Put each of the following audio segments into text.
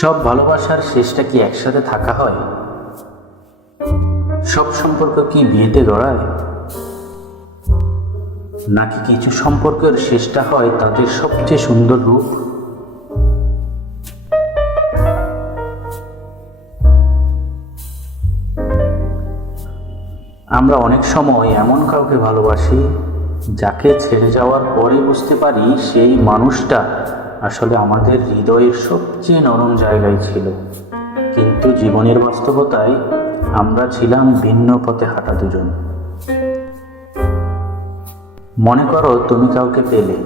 সব ভালোবাসার শেষটা কি একসাথে থাকা হয়? সব সম্পর্ক কি বিয়েতে গড়ায়? নাকি কিছু সম্পর্কের শেষটা হয় তাদের সবচেয়ে সুন্দর রূপ? আমরা অনেক সময় এমন কাউকে ভালোবাসি যাকে ছেড়ে যাওয়ার পরে বুঝতে পারি সেই মানুষটা আসলে আমাদের হৃদয়ের সবচেয়ে নরম জায়গায় ছিল। কিন্তু জীবনের বাস্তবতায় আমরা ছিলাম ভিন্ন পথে হাঁটা দুজন। মনে করো তুমি কাউকে পেলে,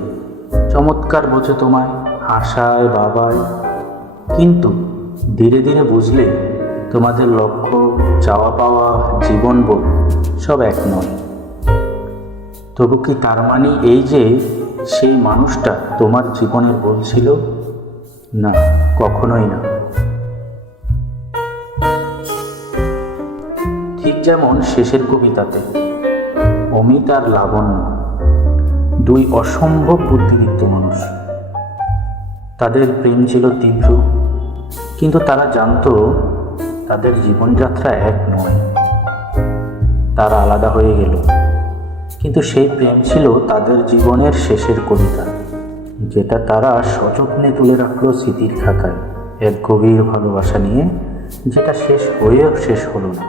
চমৎকার বোঝে তোমায়, হাসায় বাবায়, কিন্তু ধীরে ধীরে বুঝলে তোমাদের লক্ষ্য, চাওয়া পাওয়া, জীবনবোধ সব এক নয়। তবু কি তার মানে এই যে সেই মানুষটা তোমার জীবনের ভুল ছিল? না, কখনোই না। ঠিক যেমন শেষের কবিতাতে অমিত আর লাবণ্য, দুই অসম্ভব বুদ্ধিদীপ্ত মানুষ। তাদের প্রেম ছিল তীব্র, কিন্তু তারা জানতো তাদের জীবনযাত্রা এক নয়। তারা আলাদা হয়ে গেল, কিন্তু সেই প্রেম ছিল তাদের জীবনের শেষের কবিতা, যেটা তারা সযত্নে তুলে রাখলো স্মৃতির খাতায়, এক গভীর ভালোবাসা নিয়ে, যেটা শেষ হয়েও শেষ হলো না।